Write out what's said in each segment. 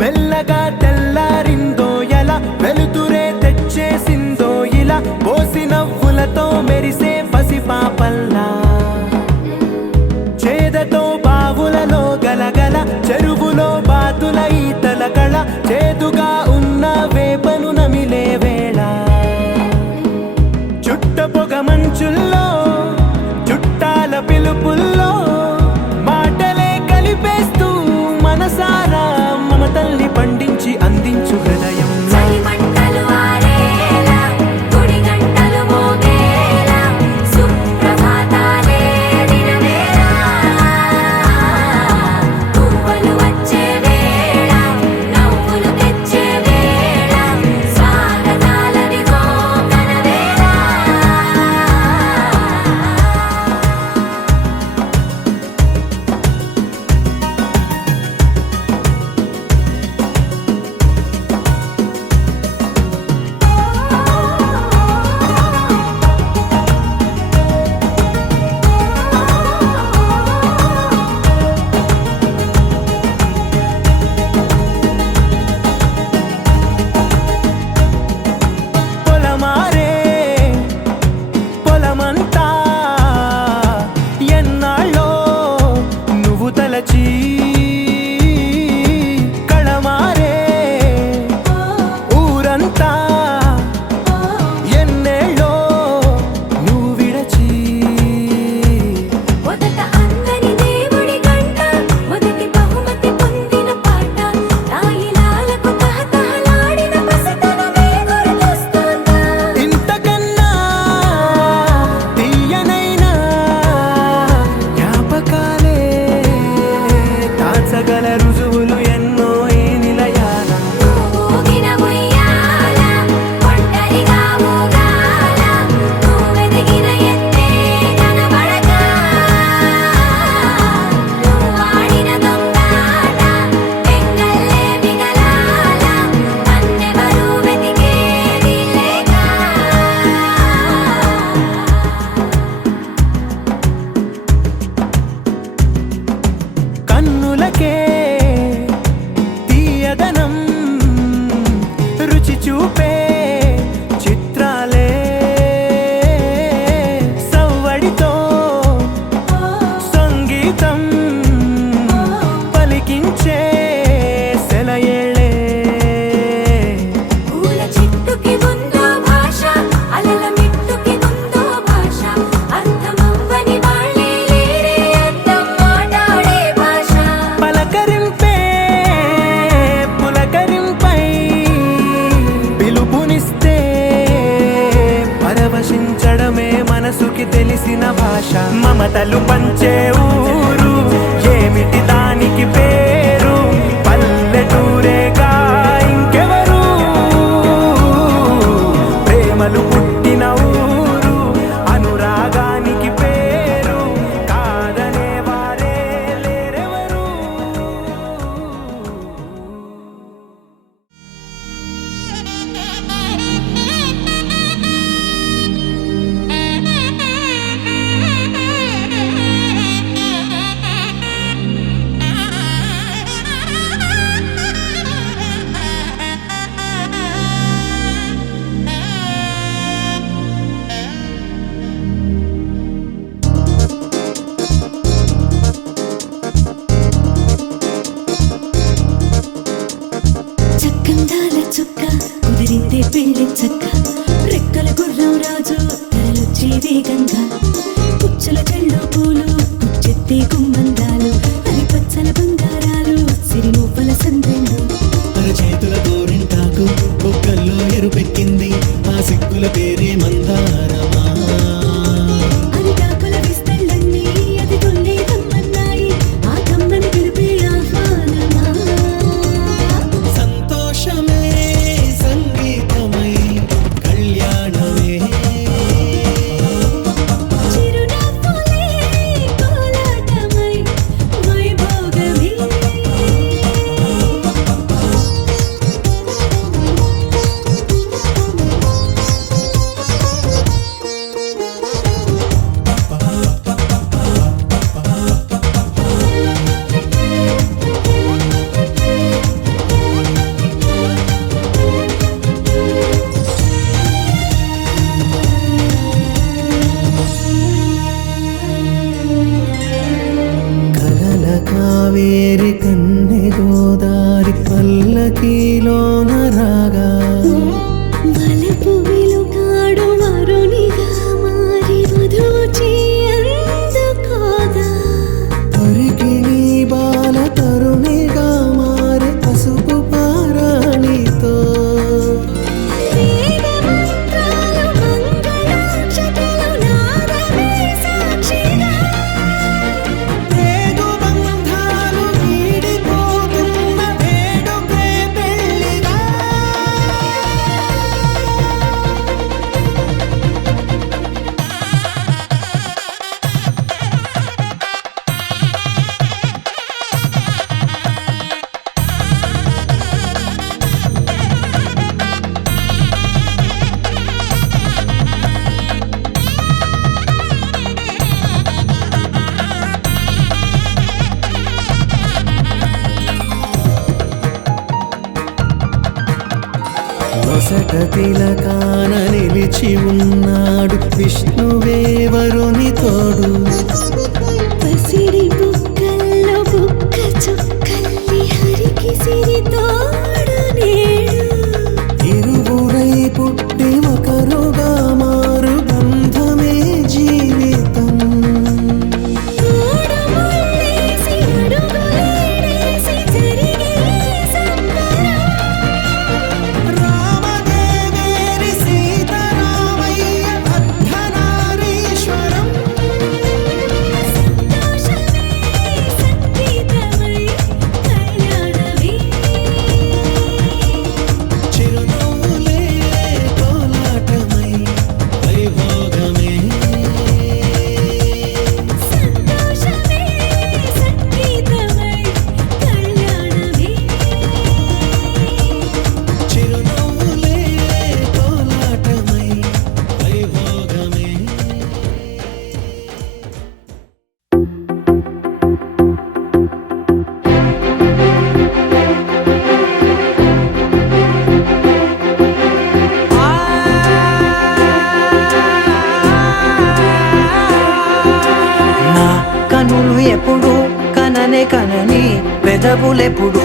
మెల్లగా తెల్లారిందో ఎలా వెలుతురే తెచ్చేసిందో ఇలా పోసి నవ్వులతో మెరిసే పసిపాపల్లా చేదతో బావులలో గలగల చెరువులో బాతుల ఈతల కళ చేదుగా ఉన్న వేపను నమిలే వేళ చుట్ట పొగ మంచుల్లో చుట్టాల పిలుపుల్లో మాటలే కలిపేస్తూ మనసారా మమతల్ని పండించి అందించు హృదయం కళమారే ఊరంతా ఎన్నేళ్ళో నువ్వు విడచి మొదట అందని దేవుడి గంట మొదటి బహుమతి పొందిన పాట తాయిలాలకు తహతహలాడిన పసితనమే గుర్తొస్తుందా ఇంతకన్నా తీయనైనా జ్ఞాపకాలే దాచగల రుజువులు ఎన్నో ఈ నిలయాల ఊగిన ఉయ్యాల ఒంటరిగా ఊగాల నువ్వెదిగిన ఎత్తే కనబడక నువ్వాడిన దొంగాట పెంగల్లే మిగలాల నన్నెవరూ వెతికేది లేక కన్నులకే తీయదనం రుచి చూపే చిత్రాలే సవ్వడితో సంగీతం పలికించే సెలయేళ్ళే పూల చిట్టుకి ఉందో భాష అలల మిట్టుకి ఉందో భాష అర్థమవ్వని వాళ్ళే లేరే అర్థం మాట్లాడే భాష పలకరింపే పులకరింపై పిలుపునిస్తే పరవశించడమే మనసుకి తెలిసిన భాష మమతలు పంచే ఊరు ఏమిటి దానికి పేరు పల్లెటూరేగా ఇంకెవరు ప్రేమలు పుట్టిన ఊరు అనురాగానికి పేరు కాదనే వారే లేరెవరు చక్కందాల చుక్క కుదిరిందే పెళ్లి చక్క రెక్కల గుర్రం రాజు తరలొచ్చే వేగంగా కుచ్చుల చెళ్ళు పూలు కుచ్చెత్తే గుమ్మందాలు అవి పచ్చల బంగారాలు సిరిమూపల సందెళ్ళు చేతుల గోరింటాకు బొక్కల్లో ఎరుపెక్కింది ఆ సిగ్గుల పేరే మందారమా అరిటాకుల విస్తళ్ళన్నీ అది తొల్లి కమ్మన్నాయి ఆ కమ్మని పిలిపే ఆహ్వానమా సంతోషమే సంగీతమై కళ్యాణమే చిరునవ్వు వటతిలకాన నిలిచి ఉన్నాడు విష్ణువే వరుని తోడు. పసిడి బుక్కల్లో బుక్క చుక్కల్లి హరికి సిరి తోడు నేడు. ఇరువురై పుట్టి ఒకరుగా మారు బంధమే జీవితం. మూడు ముళ్ళేసి అడుగులేసి జరిగే సంబరం. రామదేవేరి సీతారామయ్య అర్ధనారీశ్వరం. సంతోషమే సంగీతమై కళ్యాణమే. చిరునవ్వులే కోలాటమై వైభోగమే. సంతోషమే సంగీతమై కళ్యాణమే. చిరునవ్వులే కోలాటమై వైభోగమే. నా కనులు ఎప్పుడు కననే కనని, పెదవులెప్పుడు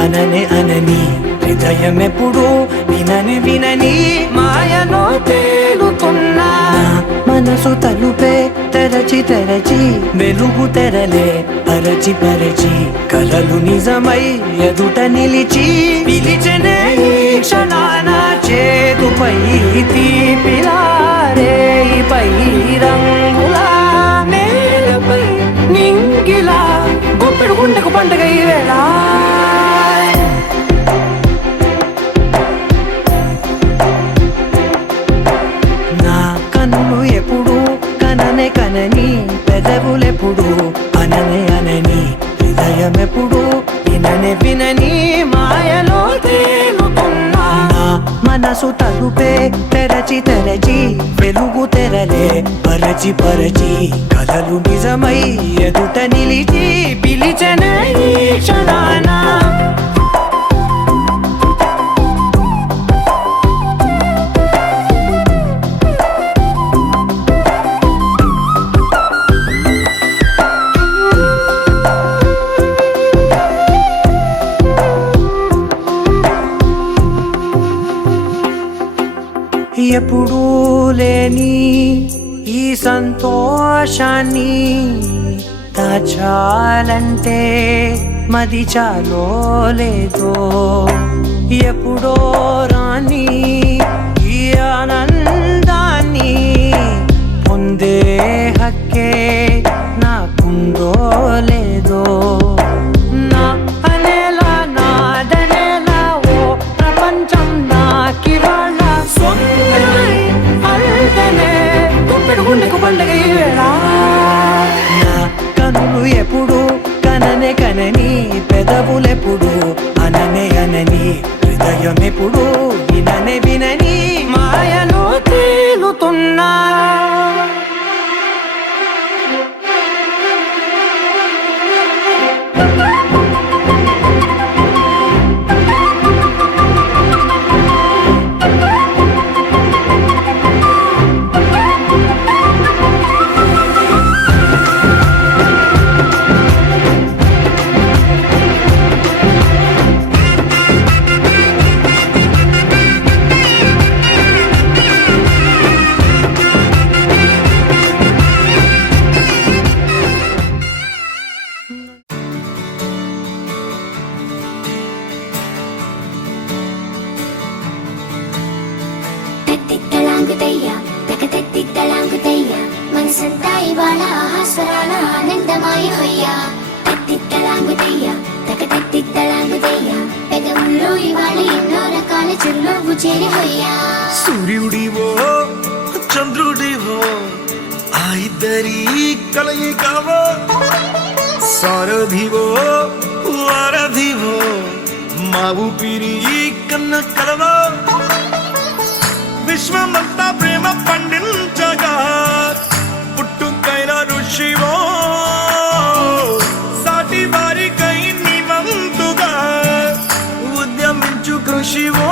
అననే అనని, హృదయం ఎప్పుడు వినని వినని, మాయలో తేలుతున్నా. నా మనసు తలుపే తెరచి తెరచి, వెలుగు తెరలే పరచి పరచి, కలలు నిజమై ఎదుట నిలిచి, పిలిచెనే ఈ క్షణాన చేతుపై తీపిలారే పై రంగులా, నేలపై నింగిలా, గుప్పెడు గుండెకు పండగ ఈ వేళ. నా కన్నులు ఎప్పుడు కననే కనని, పెదవులెప్పుడు అననే అనని, హృదయం ఎప్పుడు విననే వినని, మాయలో తేలుతున్నా. నా మనసు తలుపే తెరచి తెరచి, వెలుగు తెరలే పరచి పరచి, కలలు నిజమై ఎదుట నిలిచి, పిలిచెనే ఈ క్షణాన. ఎప్పుడూ లేని ఈ సంతోషాన్ని దాచాలంటే మది చాలో లేదో, ఎప్పుడో రాని ఈ ఆనందాన్ని పొందే హక్కే నాకుందో లేదో. నా అనేలా నాదనేలా ఓ ప్రపంచం నాకివాళ సొంతమై అల్దనే, గుప్పెడు గుండెకు పండగ ఈ వేళ. నా కనులు ఎప్పుడు కననే కనని, పెదవులెప్పుడు అననే అనని, హృదయం ఎప్పుడు విననే వినని, మాయలో తేలుతున్నా. తత్తిత్తలాంగుతయ్య తకతత్తిత్తలాంగుతయ్య మనసంతా ఇవాళ ఆహాస్వరాల ఆనందమాయ హొయ్య. తత్తిత్తలాంగుతయ్య తకతత్తిత్తలాంగుతయ్య పెదవుల్లో ఇవాళ ఎన్నో రకాల చిరునవ్వు చేరి హొయ్య. సూర్యుడివో చంద్రుడివో ఆ ఇద్దరి కలయికవో, సారథివో వారధివో మా ఊపిరి కన్న కలవో. విశ్వమంతా ప్రేమ పండించగా పుట్టుకైన ఋషివో, సాటి వారికై నివంతుగా ఉద్యమించు కృషివో.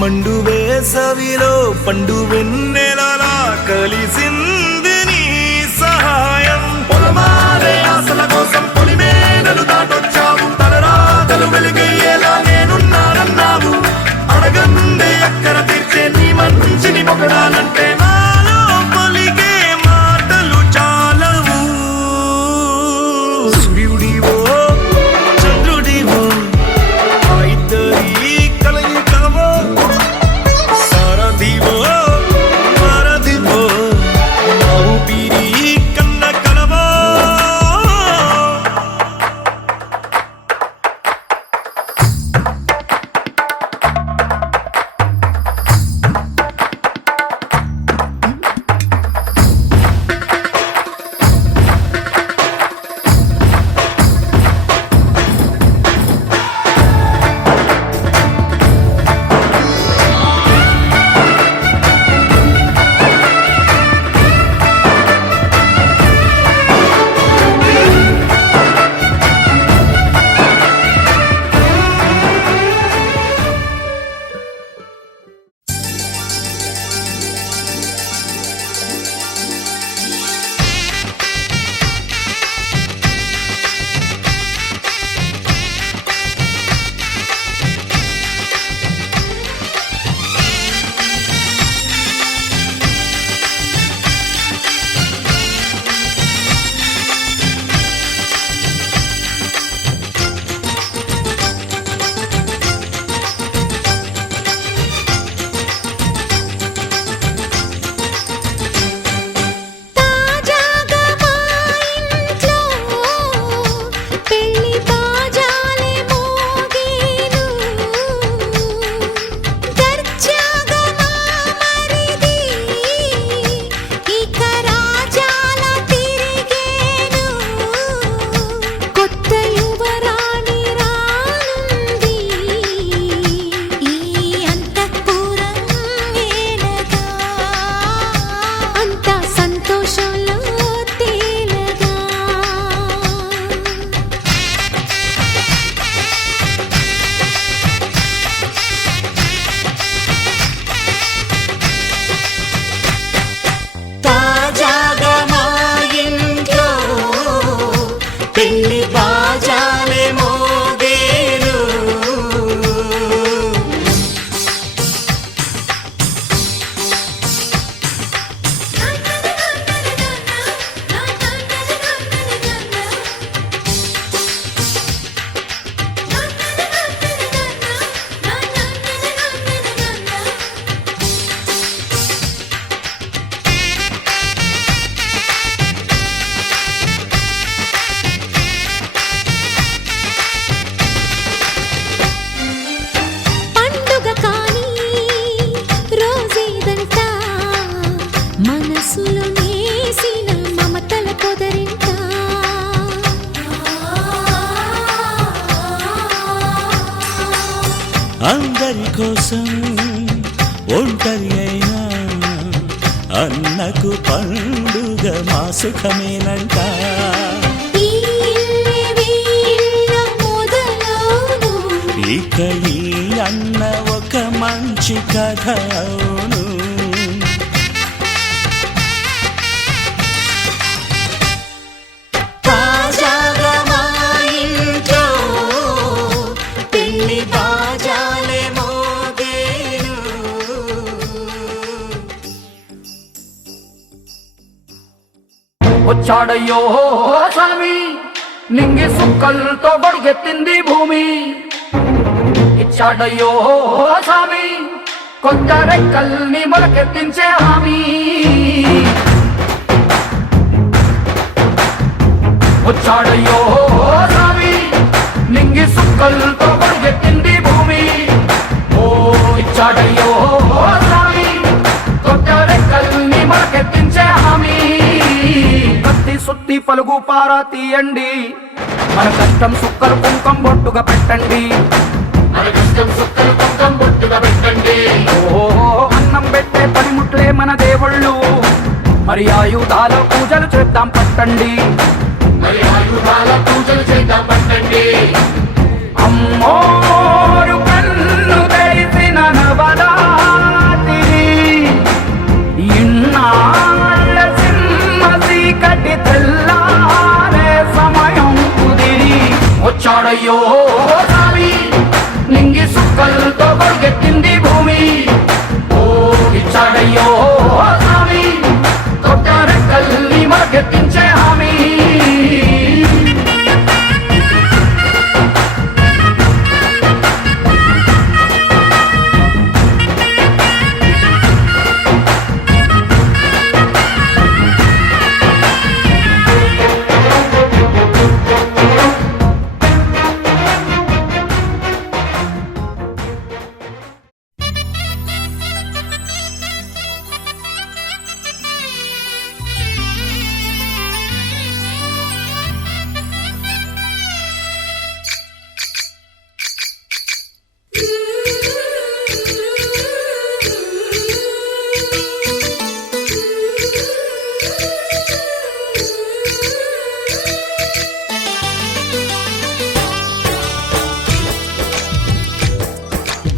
మండు వేసవిలో పండు వెన్నెలలా కలిసింది నీ సహాయం పొలమారే ఆశల కోసం పొలిమేనలు దాటొచ్చావు తలరాతలు వెలుగయ్యేలా నేనున్నానన్నావు అడగందే అక్కర తీర్చే నీ మంచిని పొగడాలంటే నాలో పలికే మాటలు చాలవు సూర్యుడివో చంద్రుడివో ఆ ఇద్దరి కలయికవో సారథివో వారధివో నా ఊపిరి కన్న కలవో తాజాగా మా ఇంట్లో పెళ్లి బాజాలే మోగేను దర్జాగా మా మరిది ఇక రాజాల తిరిగేను కొత్త యువరాణి రానుంది ఈ అంతఃపురం ఏలగా అంతా సంతోషంలో తేలగా తాజాగా మా ఇంట్లో పెళ్లి బాజాలే మోగేను పండుగ కాని రోజేదంట మనసులో నేసిన మమతల పొదరింట అందరి కోసం ఒంటరి అయినా అన్నకు పండుగ మా సుఖమేనంట ఈ ఇల్లే వీళ్ళ మొదలవును ఇక ఈ అన్న ఒక మంచి కథ అవును తాజాగా మా ఇంట్లో పెళ్లి బాజాలే మోగేను వచ్చాడయ్యో స్వామి నింగి సుక్కలతో బడిగెత్తింది భూమి ఇచ్చాడయ్యో స్వామి కొత్త రెక్కల్ని మొలకెత్తించే హామీ వచ్చాడయ్యో స్వామి నింగి సుక్కలతో బడిగెత్తింది భూమి ఓ ఇచ్చాడయ్యో స్వామి కొత్త రెక్కల్ని మొలకెత్తించే హామీ కత్తి సుత్తి పలుగు పారా తీయండి మన కష్టం సుక్కలు కుంకం బొట్టుగా పెట్టండి ఓ అన్నం పెట్టే పనిముట్లే మన దేవుళ్ళు మరి ఆయుధాల పూజలు చేద్దాం పట్టండి అమ్మోరు కన్ను తెరిసిన నవదా వచ్చాడయ్యో స్వామి నింగి సుక్కలతో కొడుకెత్తింది భూమి ఓ ఇచ్చాడయ్యో స్వామి కొత్త రెక్కల్ని మరకెత్తించే హామీ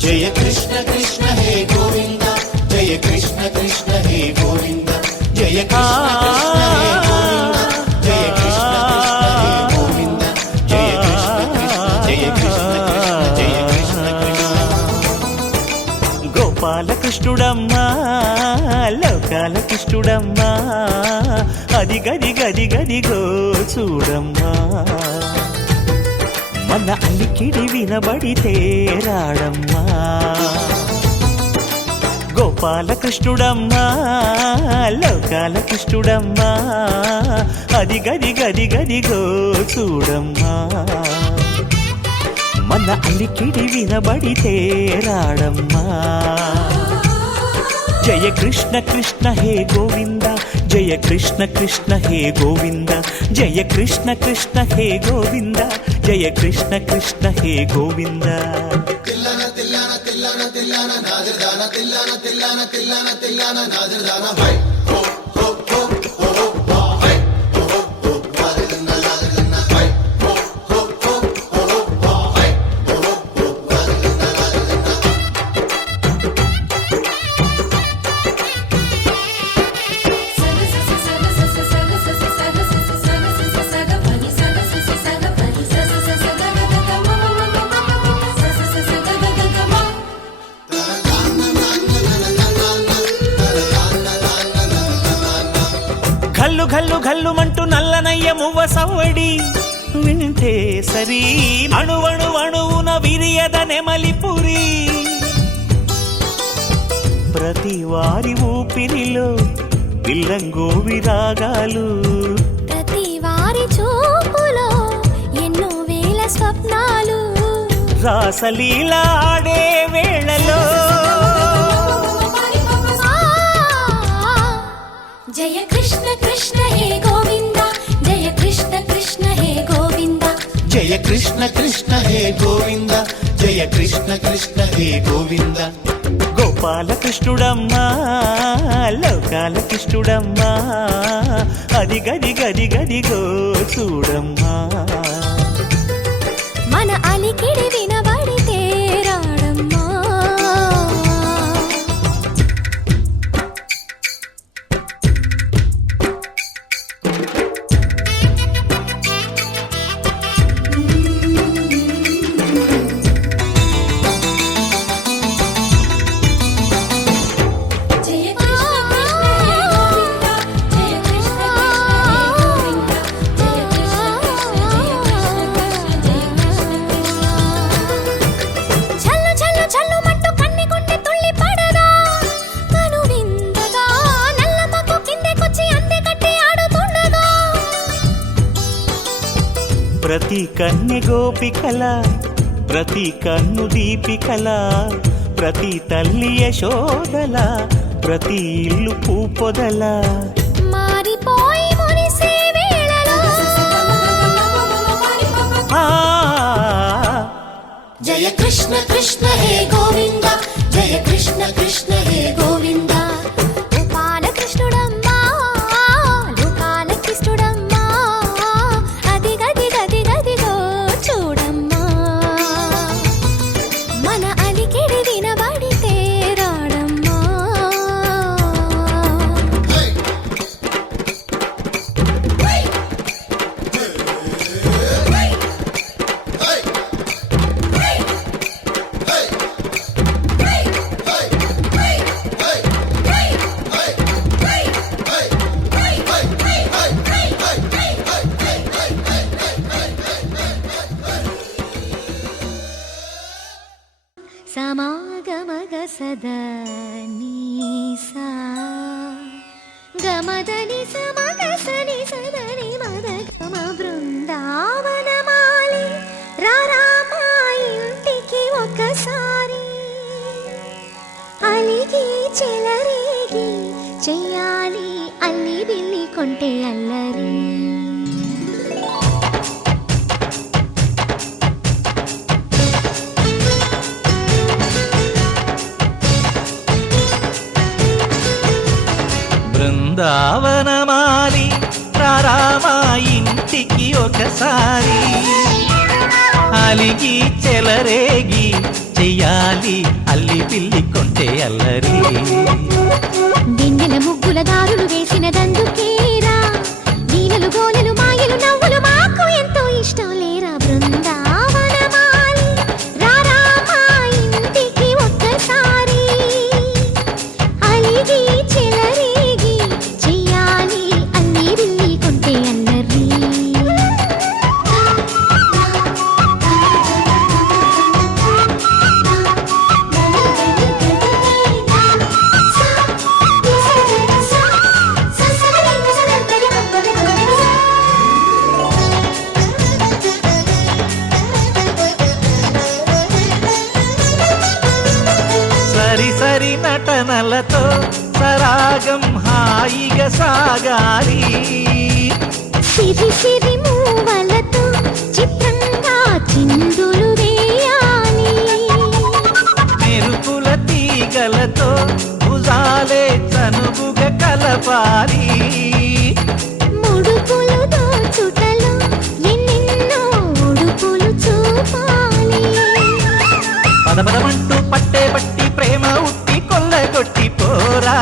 జయ కృష్ణ కృష్ణ హే గోవింద జయ కృష్ణ కృష్ణ హే గోవింద జయ కృష్ణ కృష్ణ హే గోవింద జయ కృష్ణ కృష్ణ హే గోవింద జయ కృష్ణ కృష్ణ జయ కృష్ణ కృష్ణ జయ కృష్ణ కృష్ణ గోపాలకృష్ణుడమ్మా లోకాలకృష్ణుడమ్మా అది గది గది గదిగో చూడమ్మా మన అలికిడి వినబడితే రాడమ్మా గోపాలకృష్ణుడమ్మా లోకాలకృష్ణుడమ్మా అది గది గది గదిగో చూడమ్మా మన అలికిడి వినబడితే రాడమ్మా జయ కృష్ణ కృష్ణ హే గోవింద జయ కృష్ణ కృష్ణ హే గోవింద జయ కృష్ణ కృష్ణ హే గోవింద జయ కృష్ణ కృష్ణ హే గోవింద తిల్లన తిల్లన తిల్లన తిల్లన నాదిర్దాన తిల్లన తిల్లన తిల్లన తిల్లన నాదిర్దాన హై హో హో హో హో హో హై హో హో నాదిర్దాన నాదిర్దాన హై హో హో హో హో హై హో హో నాదిర్దాన ఘల్లు ఘల్లు ఘల్లుమంటూ నల్లనయ్య మువ్వ సవ్వడి వింటే సరి అణువణు అణువున విరియద నెమలిపురి ప్రతి వారి ఊపిరిలో విల్లంగో విరాగాలు ప్రతి వారి చూపులో ఎన్నో వేల స్వప్నాలు రాసలీల ఆడే వేళలో జయ కృష్ణ కృష్ణ హే గోవింద జయ కృష్ణ కృష్ణ హే గోవింద జయ కృష్ణ కృష్ణ హే గోవింద జయ కృష్ణ కృష్ణ హే గోవింద గోపాలకృష్ణుడమ్మా లోకాలకృష్ణుడమ్మా అది గది గది గదిగో చూడమ్మా మన అలికిడి వినబడితే రాడమ్మా ప్రతి కన్నె గోపికల ప్రతి కన్ను దీపికల ప్రతి తల్లి యశోదల ప్రతి ఇల్లు పూపొదల మారిపోయి మురిసే వేళలో జయ కృష్ణ కృష్ణ హే గోవింద జయ కృష్ణ కృష్ణ హే గోవింద గోపాలకృష్ణుడమ్మా లోకాలకృష్ణుడమ్మా అది గది గది గదిగో చూడమ్మా మన అలికిడి వినబడితే రాడమ్మా హై సద నీసా గమదని సమగసని సదని మద గమ బృందావనమాలి రారామా ఇంటికి ఒకసారి అలిగి చెలరేగి చెయ్యాలి అల్లి బిల్లి కొంటే అల్లరి బృందావనమాలి రారామా ఇంటికి ఒకసారి అలిగి చెలరేగి చెయ్యాలి అల్లి పిల్లి కొంటే అల్లరి దిన్నెల ముగ్గుల దారులు వేసిన దందుకేరా నీలలు గోలెలు మాయలు నవ్వులు మాకు ఎంతో ఇష్టం లేరా బృందావనమాలి రారామా ఇంటికి ఒక్కసారి అలిగి చెలరేగి చెయ్యాలి అల్లి బిల్లి కొంటే అల్లరి సరి సరి నటనలతో సరాగం హాయిగా సాగాలి సిరి సిరి మూవలతో చిత్రంగా చిందులు వేయాలి మెరుపుల తీగలతో భుజాలే చనువుగా కలపాలి ముడుపులు దోచుటలో ఎన్నెన్నో ఉడుపులు చూపాలి పదపదమంటూ పట్టే పట్టి ప్రేమ ఉట్టి కొల్లగొట్టి పోరా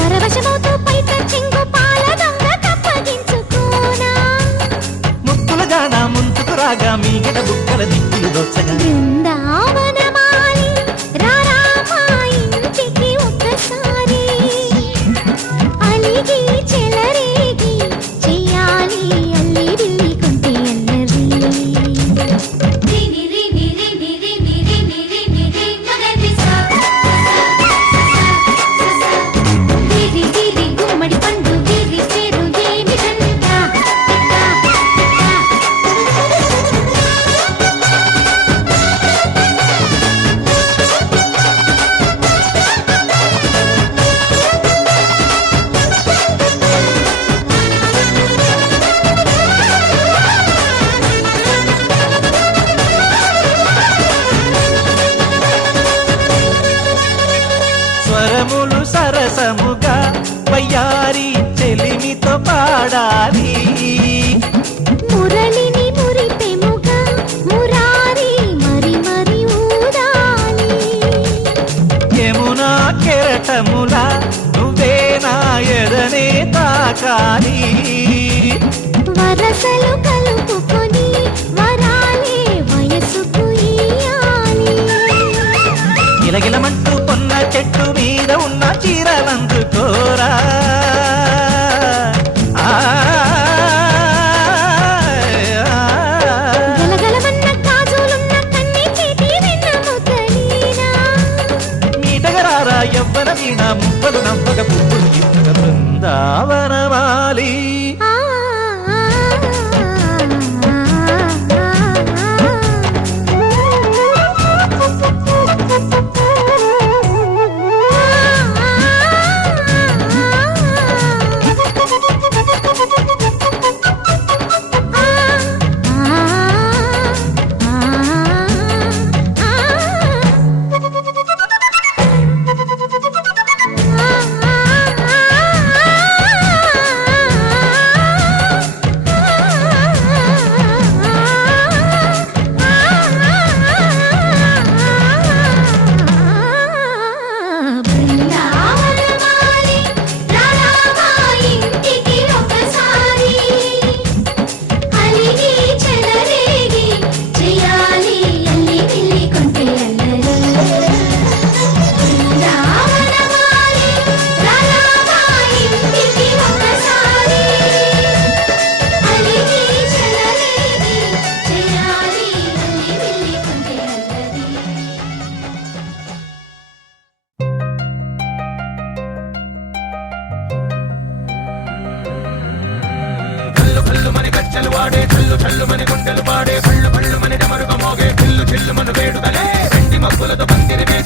పరవశమవుతూ పైట చెంగు పాల దొంగ కప్పగించుకోనా ముక్కుల జాన ముందుకు రాగా మీగడ బుక్కల దిక్కులు దోచగా బృందావనమాలి రారామా ఇంటికి ఒక్కసారి అలిగి చెలరేగి చెయ్యాలి అల్లి బిల్లి కొంటే అల్లరి గుమ్మడి పండు వీరి పేరు ఏమిటంట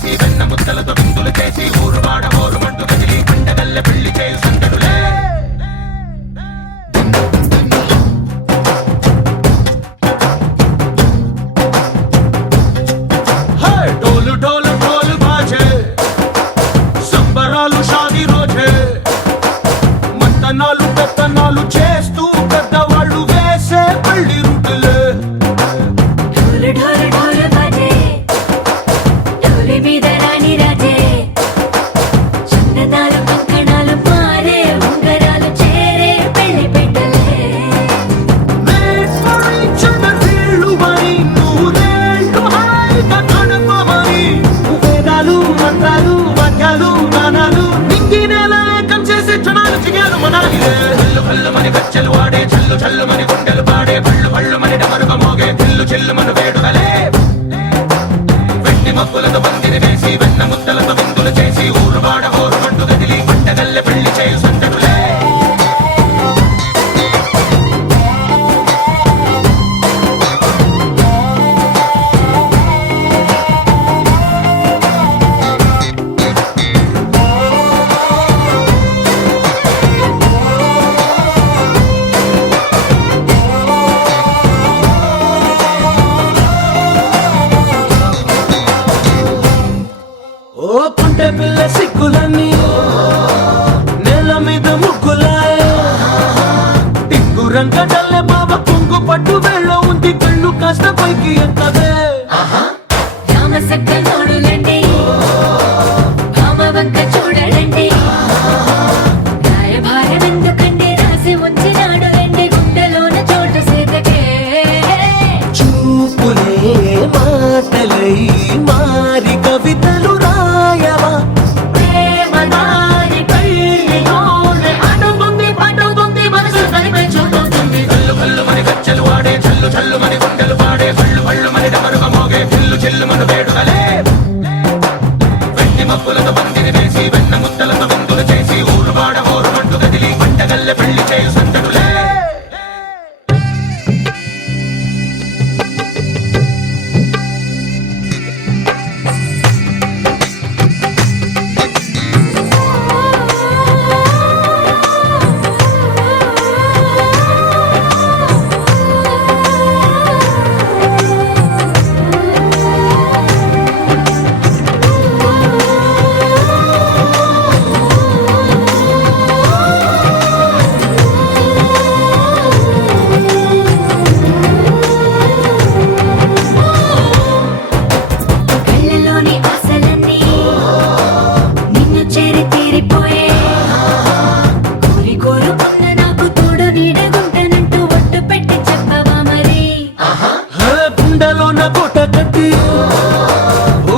వేసి వెన్న ముద్దలతో విందులు చేసి ఊరు వాడ ఊరు మంటు కదిలి పండగల్లె పెళ్లి చేయు సందడులే డోలు డోలు డోలు బాజే సంబరాలు షాదీ రోజే మంతనాలు పెత్తనాలు చేస్తూ పెద్దవాళ్ళు వేసే పెళ్లి రుటులే ढोल ढोल ढोल बाजे ढोली మీద రాణి రాజే చందనాలు కంకణాలు మారే ఉంగరాలు చేరే పెళ్లి పెట్టలే వీళ్ళుమని నూరేళ్ళు హాయిగా గడపమని వేదాలు మంత్రాలు వాక్యాలు గానాలు నింగినేల ఏకం చేసే క్షణాలు చిగాలు మనాలిలే కళ్ళు కళ్ళుమని గచ్చెలు వాడే చల్లు చల్లుమని గుండెలు పాడే పళ్ళు పళ్ళుమని డమరుగ మోగే పిల్లు చెల్లుమను వేడుకలే వెండి మబ్బులతో పందిరి వేసి వెన్న ముద్దలతో విందులు చేసి ఊరు వాడ ఊరు మంటు గదిలి పంటగల్లె పెళ్లి చేయు సందడులే ఓ పుంటె పిల్ల సిక్కులన్నీ నేల మీద ముగ్గులాయ టింగు రంగడల్లె బాబ కుంగు పట్టు వేళ్ళ ఉంది కళ్ళు కాస్త పైకి ఎక్కదే రామ సక్క నోడులండి భామ వంక చూడడండి రాయభారం ఎందుకండి రాసి ఉంచినాడు రండి గుండెలోన చోటు సేతకే చూపులే మాటలై మారి కవితలు రాయవా ప్రేమదారి పెళ్లిలోనే అడుగుంది పట్టుకుంది మనసు కలిపే చూడుతుంది కళ్ళు కళ్ళు మని గచ్చెలు వాడే చల్లు చల్లు మని గుండెలు పాడే పళ్ళు పళ్ళు మని డమరుగ మోగే పిల్లు చెల్లు మను వేడుకలే వెండి మబ్బులతో పందిరి వేసి వెన్న ముద్దలతో విందులు చేసి ఊరు వాడ ఊరు మంటు గదిలి పంటగల్లె పెళ్లి చేయు సందడులే కళ్ళలోని ఆశలన్నీ నిన్ను చేరి తీరిపోయే కోరి కోరుకున్న నాకు తోడు నీడగుంటనంటూ ఒట్టు పెట్టి చెప్పవా మరి గుండెలోన కోట కట్టి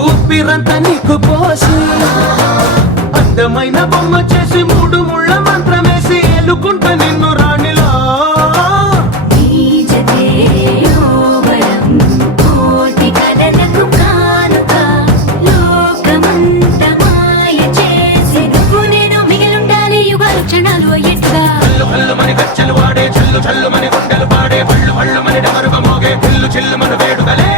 ఊపిరంతా నీకు పోసి అందమైన బొమ్మ చేసి మూడు ముళ్ళ మంత్రమేసి ఎలుకుంట నిన్ను రాణిలా నీజతే యోవరం కోటి కలలకు కానుక లోకమంత మాయ చేసి నువ్వు నేను మిగిలుండాలి యుగాలు క్షణాలు ఎట్లా కళ్ళు కళ్ళు మని గచ్చెలు వాడే చల్లు చల్లు మని గుండెలు పాడే పళ్ళు పళ్ళు మని డమరుగ మోగే పిల్లు చెల్లు మను వేడుకలే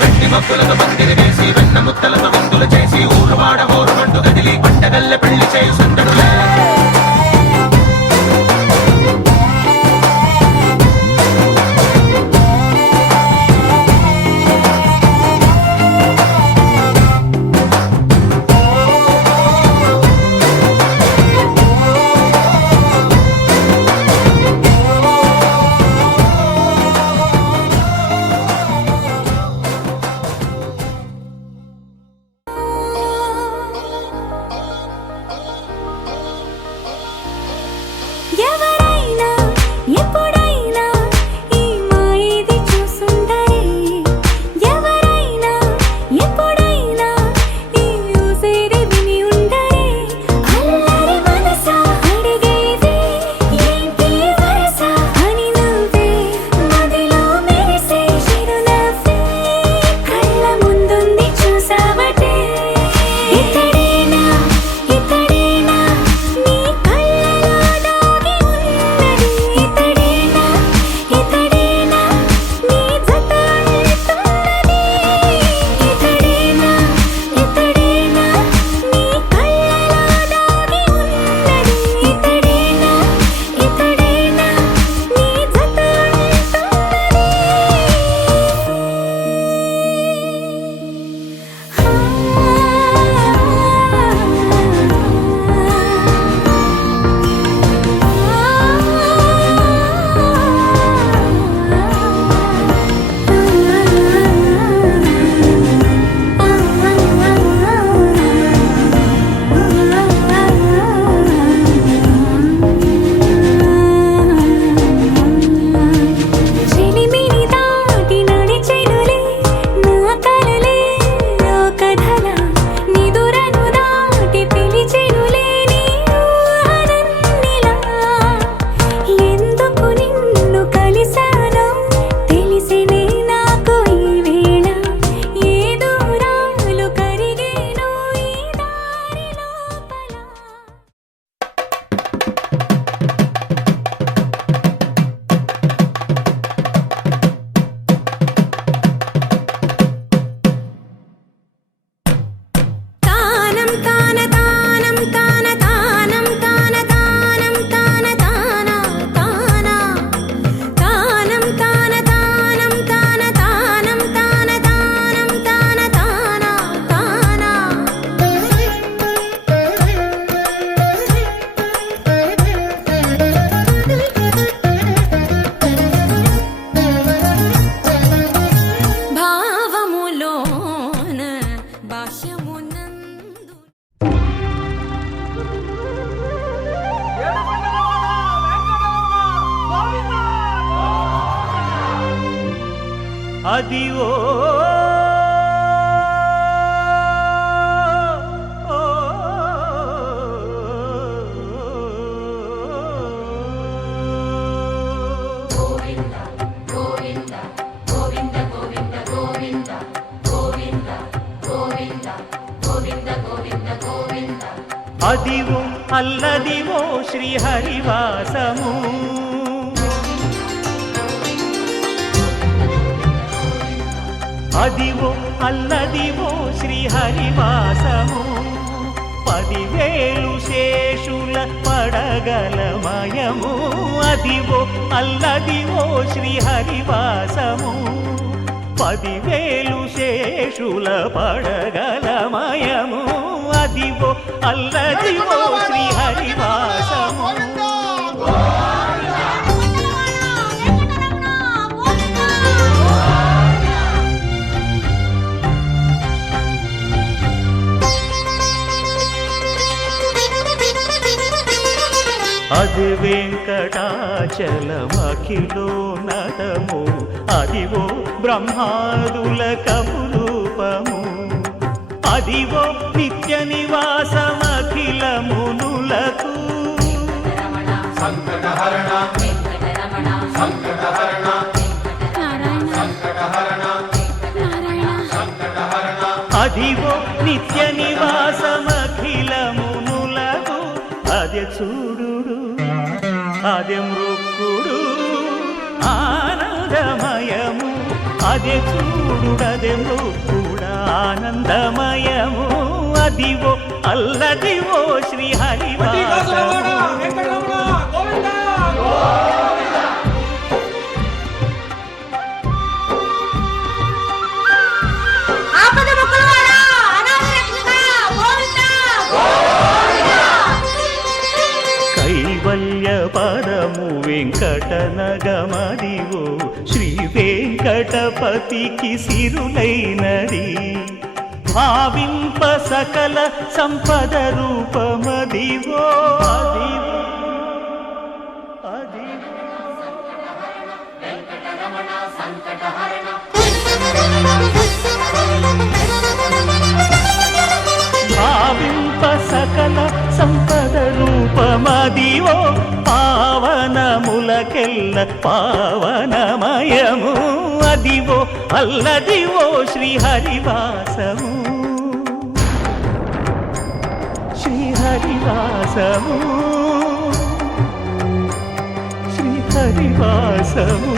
వెండి మబ్బులతో పందిరి వేసి వెన్న ముద్దలతో విందులు చేసి ఊరు వాడ ఊరు మంటు గదిలి పంటగల్లె పెళ్లి చేయు సందడులే అదివో అదివో అల్లదివో శ్రీహరివాసము అదివో అల్లదివో శ్రీహరివాసము 10,000 శేషుల పడగలమయము అదివో అల్లదివో శ్రీహరివాసము 10,000 శేషుల పడగలమయము అదివో అల్లదివో శ్రీహరివాసము అది వెంకటాచలమఖిలో నటము అదివో బ్రహ్మాదుల కపురూపము అదివో నిత్య నివాసమఖిల మునులకు సంకటహరణ సంకటహరణ సంకటహరణ అదివో నిత్య నివాసమఖిల మునులకు అదే చూడు అదే మృక్కుడు ఆనందమయము అదే చూడు అదే మృక్కుడు ఆనందమయము అదివో అల్లదివో శ్రీహరివాసము కైవల్య పరము వెంకటనగమదివో శ్రీ వెంకటపతికి సిరులైనది భావింప సకల సంపద రూపమదివో అదివో భావింప సకల సంపద రూపమదివో పావనములకెల్ల పావనమయము అదివో అల్లదివో శ్రీహరివాసము శ్రీహరివాసము శ్రీహరివాసము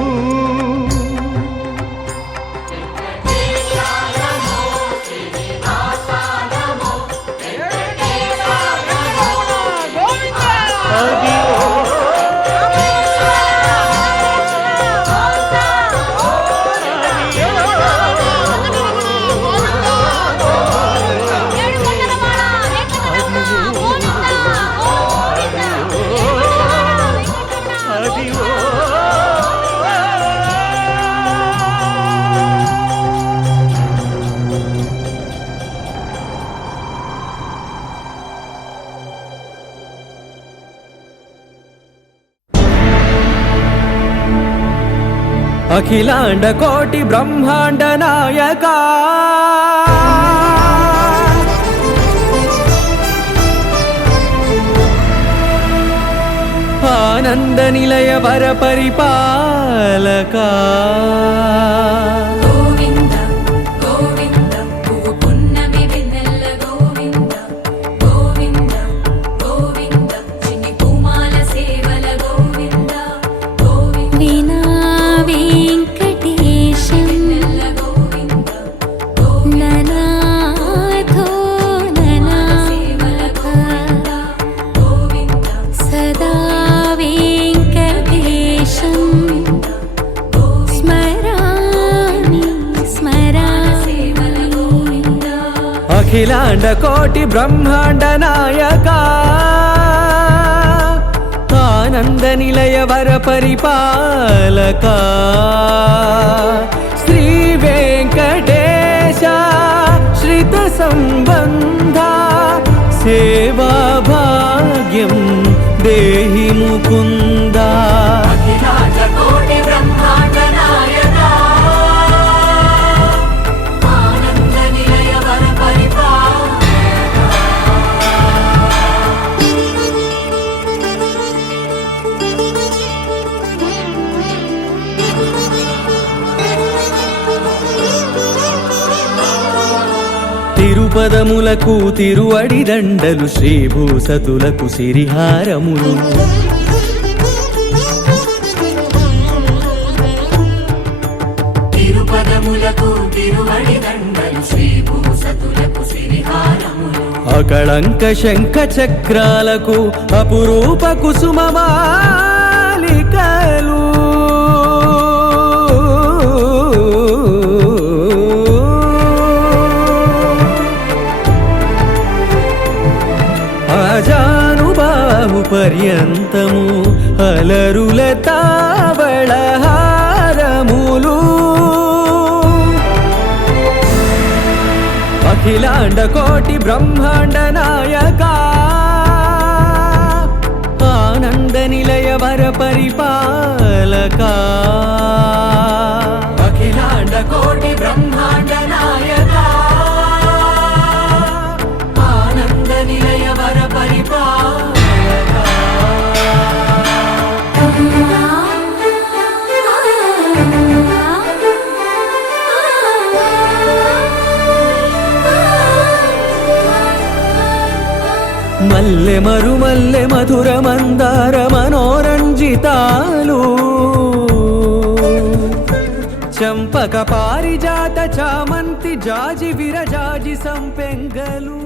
అఖిలాండ కోటి బ్రహ్మాండ నాయక ఆనంద నిలయ వర పరిపాలక అఖిలాండ కోటి బ్రహ్మాండ నాయక ఆనంద నిలయ వర పరిపాలక శ్రీ వెంకటేశ శ్రిత సంబంధ సేవా భాగ్యం దేహి ముకుంద అఖిలాండ కోటి బ్రహ్మాండ నాయక తిరుపదములకు తిరువడి దండలు శ్రీభూసతులకు సిరిహారములు తిరుపదములకు తిరువడి దండలు శ్రీభూసతులకు సిరిహారములు అకళంక శంఖ చక్రాలకు అపురూప కుసుమమాలికలు ఆజానుబాహు పర్యంతము అలరుల తావళహారములు అఖిలాండ కోటి బ్రహ్మాండ నాయక ఆనంద నిలయ వర పరిపాలక అఖిలాండ కోటి బ్రహ్మాండ నాయక ఆనంద నిలయ వర పరిపాలక మల్లె మరుమల్లె మధుర మందార మనోరంజితాలు చంపక పారిజాత చామంతి జాజి విరజాజి సంపెంగలు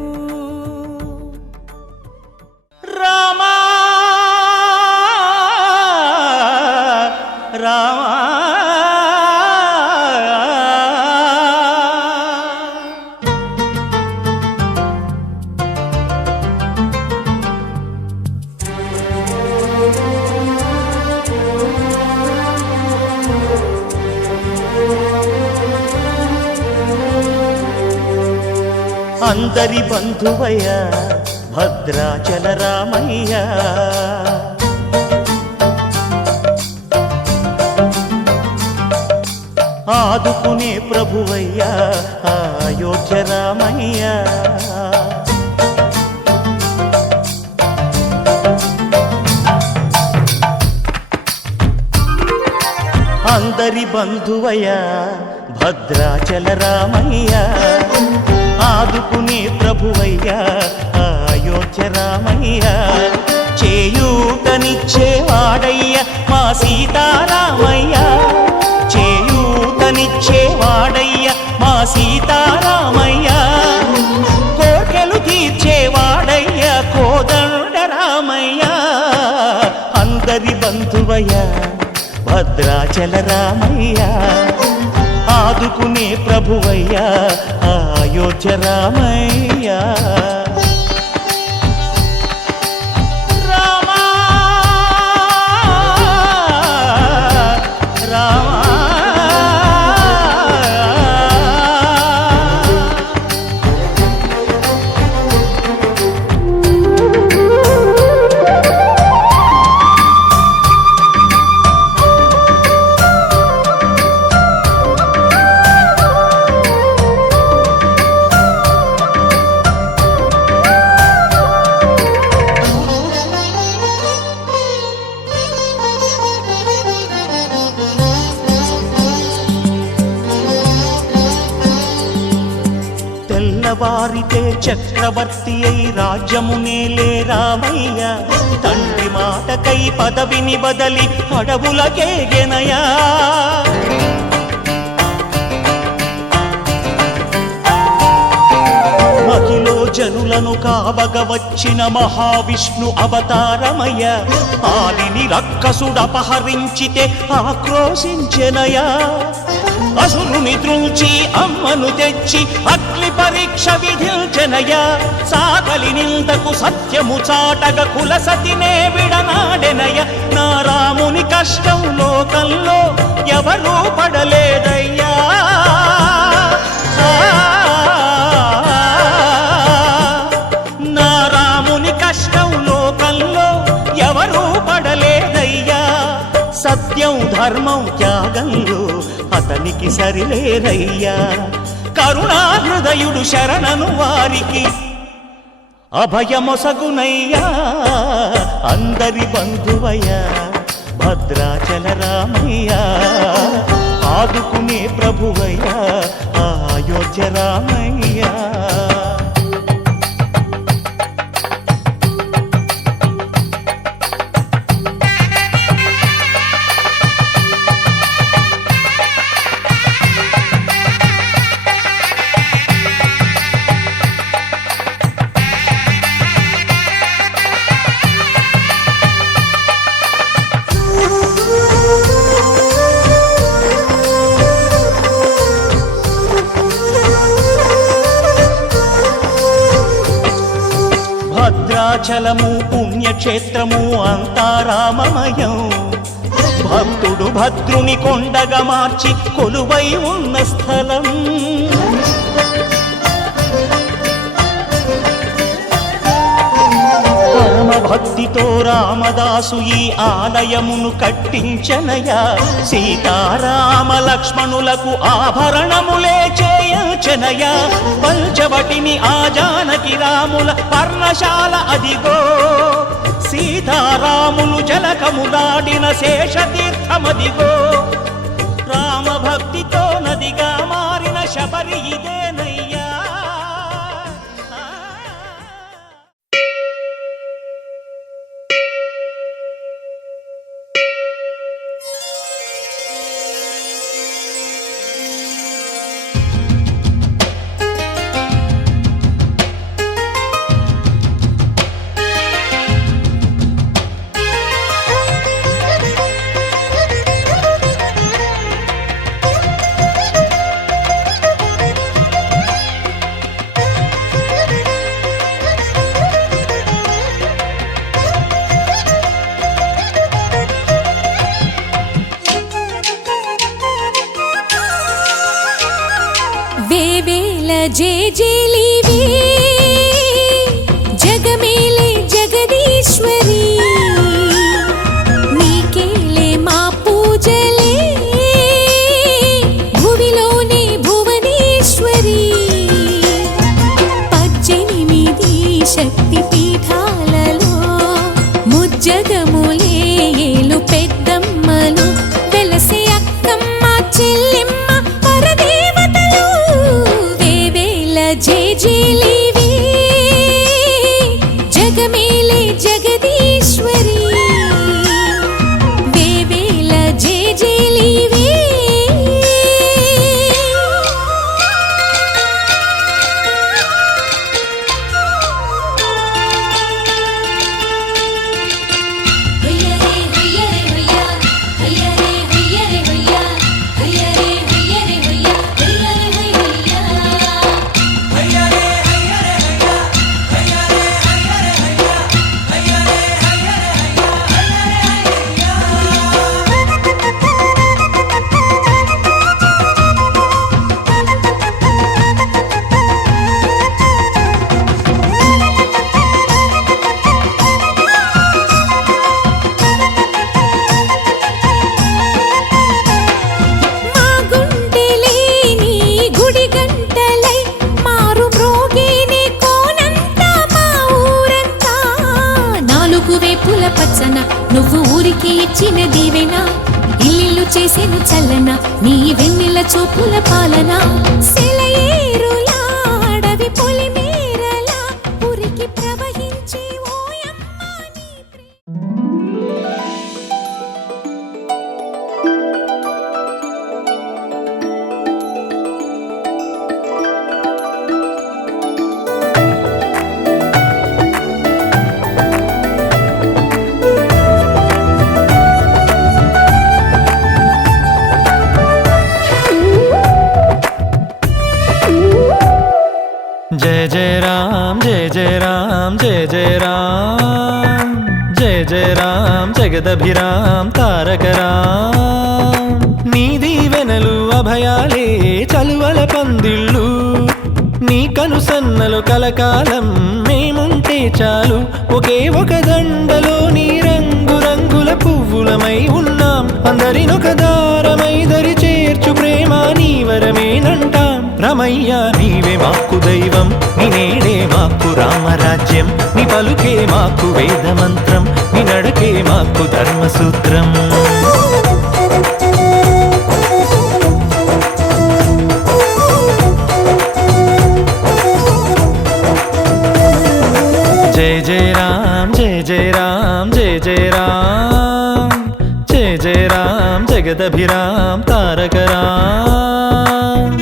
రామా రామా అందరి బంధువయ్య భద్రాచల రామయ్య ఆదుకునే ప్రభువయ్య అయోధ్య రామయ్య అందరి బంధువయ్య భద్రాచల రామయ్య ఆదుకునే ప్రభువయ్యా అయోధ్య రామయ్య చేయూతనిచ్చేవాడయ్య మా సీతారామయ్య చేయూతనిచ్చేవాడయ్య మా సీతారామయ్య కోర్కెలు తీర్చేవాడయ్య కోదండ రామయ్య అందరి బంధువయ్య భద్రాచల రామయ్య ఆదుకునే ప్రభువయ్యా అయోధ్య రామయ్య రామా రామా తెల్లవారితే చక్రవర్తి అయి రాజ్యమునేలే రామయ్య తండ్రి మాటకై పదవిని బదలి అడవులకేగెనయా మహిలో జనులను కావగ వచ్చిన మహావిష్ణు అవతారమయ్య ఆలిని రక్కసుడపహరించితే ఆక్రోశించెనయా అసురుని త్రుంచి అమ్మను తెచ్చి అగ్ని పరీక్ష విధించెనయ సాగలి నిందకు సత్యము చాటగ కులసతినే విడనాడెనయ నా రాముని కష్టం లోకంలో ఎవరూ పడలేదయ్యా నా రాముని కష్టం లోకంలో ఎవరూ పడలేదయ్యా సత్యం ధర్మం త్యాగంలో అతనికి సరిలేరయ్యా కరుణాహృదయుడు శరణను వారికి అభయమొసగునయ్యా అందరి బంధువయ్యా భద్రాచల రామయ్య ఆదుకునే ప్రభువయ్యా అయోధ్య రామయ్య అరుణాచలము పుణ్యక్షేత్రము అంతా రామమయం. భక్తుడు భద్రుని కొండగా మార్చి కొలువై ఉన్న స్థలం. పరమ భక్తితో రామదాసు ఈ ఆలయమును కట్టించనయా. సీతారామ లక్ష్మణులకు ఆభరణములే చేయించనయా. పంచవటిని ఆ జానకి రాముల పర్ణశాల అదిగో. సీతారాములు జలకములాడిన శేషతీర్థమదిగో. రామభక్తితో నదిగా మారిన శబరి ఇదేనయ్యా. జేజేలివే జగమేలే జగదీశ్వరి. నీకేలే మా పూజలే భువిలోనే భువనేశ్వరి. 18 శక్తి పీఠాలలో ముజ్జగములే ఏలు పెద్దమ్మలు వెలసే అక్కమ్మ చెల్లెమ్మ పరదేవతలు. జేజేలివే జగమేలే జగదీశ్వరి. వేవేల జేజేలివే. నువ్వు ఊరికి ఇచ్చిన దీవెన ఇల్లు చేసేను చల్లన. నీ వెన్నెల చూపుల పాలన. సెలయేరులా అడవి పొలిమేరలా ఊరికి ప్రవహించే ఓయమ్మ నీ జయ జయ రామ్ జయ జయ రామ్ జయ జయ రామ్ జయ జయ రామ్ జగదభిరామ్ తారక రామ్. నీ దీవెనలు అభయాలే చలువల పందిళ్ళు. నీ కనుసన్నలు కలకాలం మేముంటే చాలు. ఒకే ఒక దండలో నీ రంగు రంగుల పువ్వులమై ఉన్నాం. అందరినొక దారమై దరి చేర్చు ప్రేమ నీ వరమేనంటాం. రమయ్య నీవే మాకు దైవం. నీ నేడే మాకు రామరాజ్యం. నీ పలుకే మాకు వేదమంత్రం. నీ నడకే మాకు ధర్మసూత్రం. జయ జయ రామ్ జయ జయ రామ్ జయ జయ రామ్ జయ జయ రామ్ జగదభిరామ్ తారక రామ్.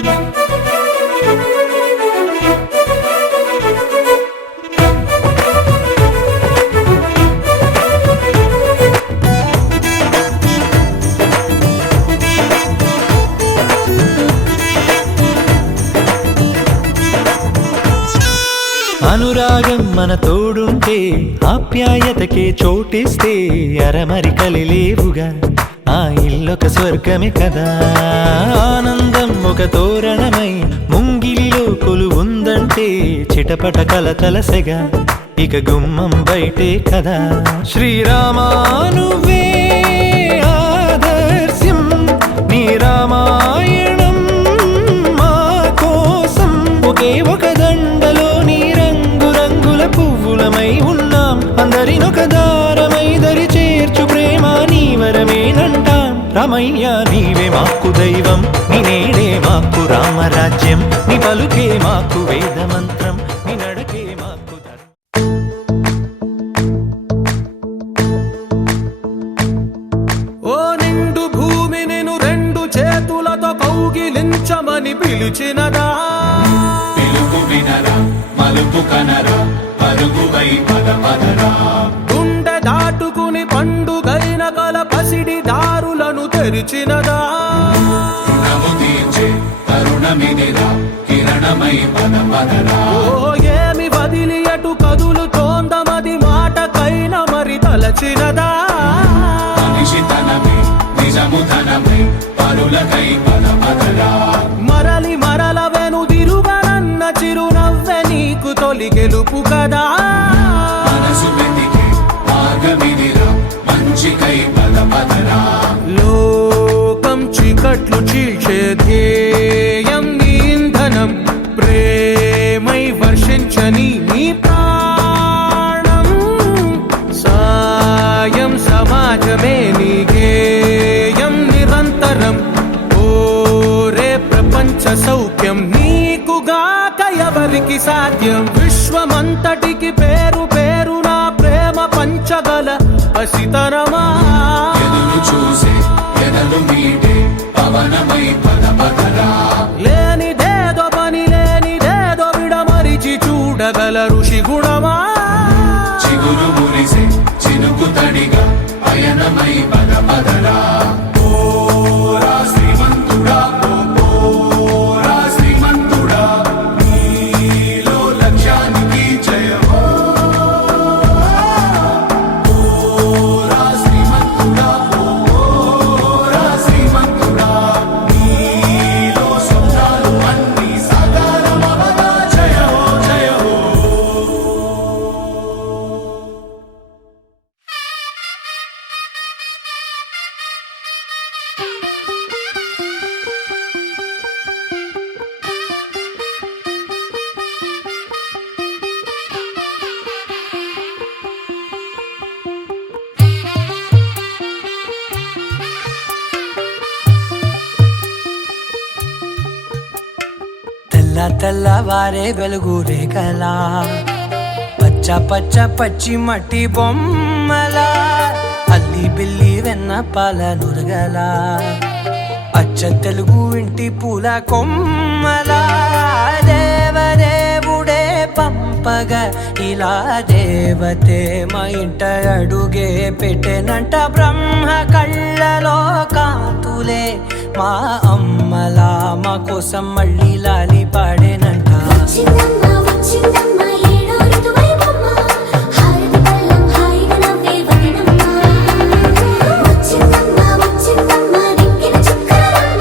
అనురాగ అనురాగం మన తోడుంటే ఆప్యాయతకే చోటిస్తే అరమరికలి లేవుగా ఆ ఇల్లొక స్వర్గమే కదా ఆనందం ఒక తోరణమై ముంగిలిలో కొలువుందంటే చిటపట కలతలసెగా ఇక గుమ్మం బయటే కదా శ్రీరామా నువ్వే ఆదర్శం నీ రామాయణం మా కోసం ఒకే ఒక దండలో నీ రంగురంగుల పువ్వులమై ఉన్నాం అందరినొక దారమై దరి చేర్చు ప్రేమ నీ వరమేనంటాం రామయ్య నీవే మాకు దైవం నీ నేడే మాకు రామరాజ్యం నీ పలుకే మాకు వేద మంత్రం నీ నడకే మాకు ఓ నిండు భూమి నేను రెండు చేతులతో కౌగిలించమని పిలిచినదా పిలుపు వినరా మలుపు కనరా పరుగువై పద పదరా గుండె దాటుకుని పండుగైన కల పసిడి దారులను తెరిచినదా రుణము తీర్చే కరుణమిదిరా కిరణమై పద పదరా ఓ ఏమి వదిలి అటు కదులుతోందమది మాటకైన మరి తలచినదా మనిషితనమే నిజము ధనమై పరులకై పద పదరా మరలి మరల వెనుదిరుగనన్న చిరునవ్వె నీకు తొలి గెలుపు కదా మనసు వెతికే మార్గమిదిరా మంచికై పద పదరా లోకం చీకట్లు చీల్చే ధ్యేయం నీ ఇంధనం ప్రేమై వర్షించని నీ ప్రాణం సాయం సమాజమే నీ గేయం నిరంతరం ఓరే ప్రపంచ సౌఖ్యం నీకుగాక ఎవరికి సాధ్యం విశ్వమంతటికి పేరు పేరు నా ప్రేమ పంచగల అసితరమా ఎదురు చూసే ఎదలు మీటే పవనమై పద పదరా లేనిదేదో పని లేనిదేదో విడమరిచి చూడగల ఋషి గుణమా చిగురు మురిసే చినుకు తడిగా పయనమై పద పదరా ఓరా శ్రీమంతుడా ఓరా శ్రీమంతుడా నీలో లక్ష్యానికి జయమో ఓరా శ్రీమంతుడా ఓరా శ్రీమంతుడా నీలో స్వప్నాలు అన్నీ సాకారమవగా జయో జయో తెల్లవారే వెలుగు రేఖలా పచ్చ పచ్చ పచ్చి మట్టి బొమ్మలా అల్లి బిల్లి వెన్న పాల నురగలా అచ్చ తెలుగు ఇంటి పూల కొమ్మలా దేవదేవుడే పంపగా ఇలా దేవతే మా ఇంట అడుగే పెట్టెనంట బ్రహ్మ కళ్ళలో కాంతులే మా అమ్మలా మా కోసం మళ్ళీ లాలి పాడేనంట వచ్చిందమ్మ వచ్చిందమ్మ ఏడో ఋతువైవమ్మ హారతి పళ్ళం హాయిగా నవ్వే వదనమ్మ వచ్చిందమ్మ వచ్చిందమ్మ దిక్కిన చుక్కలమ్మ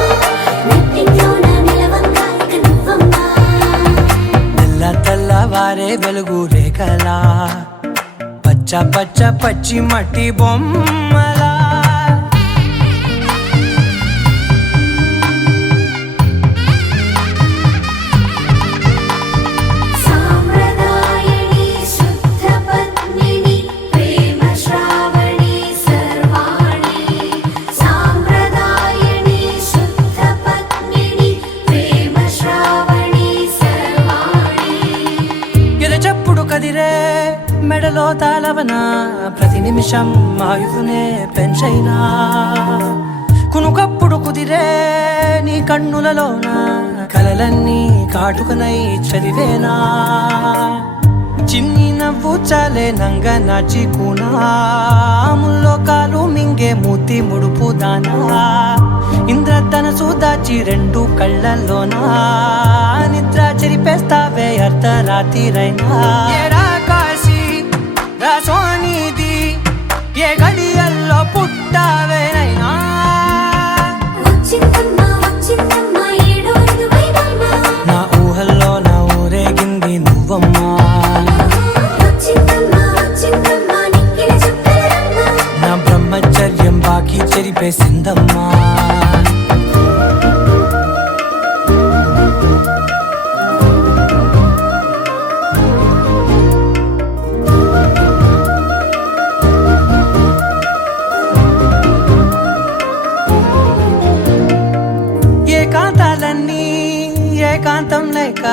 నెట్టింట్లోన నిలవంగా ఇక నువ్వమ్మ తెల్లవారే వెలుగు రేఖలా పచ్చ పచ్చ పచ్చి మట్టి బొమ్మలా సాంప్రదాయని శుద్ధ పద్మిని ప్రేమ శ్రావణి సర్వాణి సాంప్రదాయని శుద్ధ పద్మిని ప్రేమ శ్రావణి సర్వాణి ఎరచప్పుడు కదిరే మెడలో తాళవన ప్రతి నిమిషం ఆయుధునే పెంచైనా కునుకప్పుడు కుదిరే నీ కన్నులలోన కలలన్నీ కాటుకనై చదివేనా చిన్ని నవ్వు చాలే నంగ నాచి కూనాముల్లో కాలు మింగే మూతి ముడుపు దానా ఇంద్రధనసు దాచి రెండు కళ్ళల్లోనా నిద్ర చెరి కలిపేస్తావే అర్ధరాత్రిరైనా ఏరా కాశీ రా సోనిది ఏ గడియల్లో పుట్టావేనైనా వచ్చిందమ్మా వచ్చిందమ్మా ఏడో వైవమ్మా నా ఊహల్లో నా ఊరేగింది నువ్వమ్మా వచ్చిందమ్మా వచ్చిందమ్మా నిక్కిన చుక్కలమ్మా నా బ్రహ్మచర్యం బాకీ చెరిపేసిందమ్మా ఏకాంతాలన్నీ ఏకాంతం లేక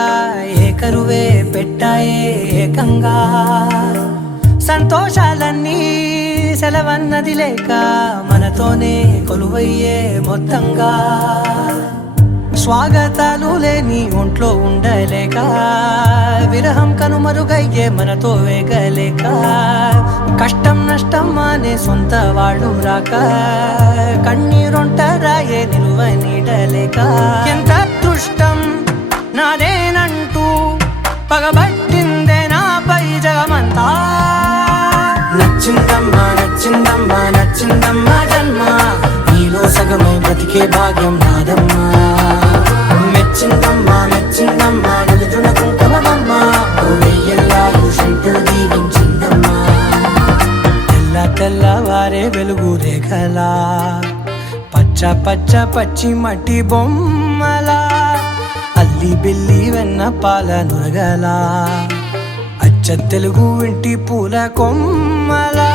ఏకరువే పెట్టాయే ఏకంగా సంతోషాలన్నీ సెలవన్నది లేక మనతోనే కొలువయ్యే మొత్తంగా స్వాగతాలు లేని ఒంట్లో ఉండలేక విరహం కనుమరుగయ్యే మనతో వేగలేక కష్టం నష్టం అనే సొంత వాడు రాక కన్నీరొంటరాయే నిలువ నీడలేక ఎంత అదృష్టం నాదేనంటూ పగబట్టిందే నాపై జగమంతా నచ్చిందమ్మా నచ్చిందమ్మా నచ్చిందమ్మా జన్మ నీలో సగమై బ్రతికే భాగ్యం నాదమ్మా మెచ్చిందమ్మా మెచ్చిందమ్మా నిలుతున్న కుంకుమమ్మా వెయ్యల్లాలు శంకులు దీవించిందమ్మా తెల్ల తెల్లవారే వెలుగు రేఖలా పచ్చ పచ్చ పచ్చి మట్టి బొమ్మలా అల్లి బిల్లి వెన్న పాల నురగలా అచ్చ తెలుగు ఇంటి పూల కొమ్మలా